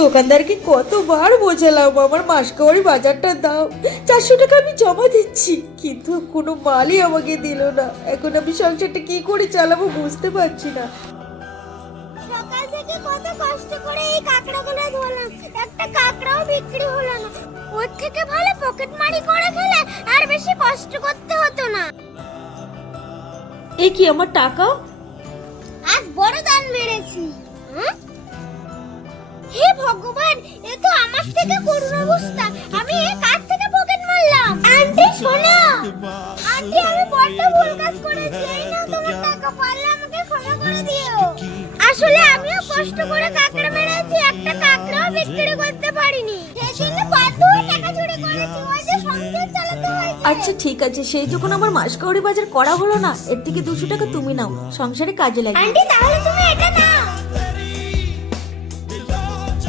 দোকানদারকে কতবার বোঝালাম আমার মাসকাওয়ারি বাজারটা দাও, 400 টাকা আমি জমা দিচ্ছি, কিন্তু কোনো মালই আমাকে দিল না। এখন আমি সংসারটা কি করে চালাবো বুঝতে পারছি না। সকাল থেকে কত কষ্ট করে এই কাঁকড়াগুলো ধরলাম, একটা কাঁকড়াও বিক্রি হলো না। ওর থেকে ভালো পকেট মারি করে খেলে আর বেশি কষ্ট করতে হতো না। এ কি আমার টাকা? আজ বড় দান মেরেছি। হে ভগবান, এ তো আমার থেকে করুণ অবস্থা। আমি কার থেকে পকেট মারলাম? আন্টি শোনো, আন্টি আমি বড় ভুল কাজ করেছি। এই নাও তোমার টাকা, পারলে আমাকে ক্ষমা করে দিও। আসলে আমিও কষ্ট করে কাঁকড়া মেরেছি, একটা কাঁকড়াও বিক্রি করতে পারিনি। সেজন্য বাধ্য হয়ে টাকা চুরি করেছি, ওই যে সংসার চালাতে হয়েছে। আচ্ছা ঠিক আছে, সেই যখন আমার মাসকাওয়ারি বাজার করা হলো না, এর থেকে 200 টাকা তুমি নাও, সংসারে কাজে লাগে। আন্টি তাহলে তুমি এটা নাও।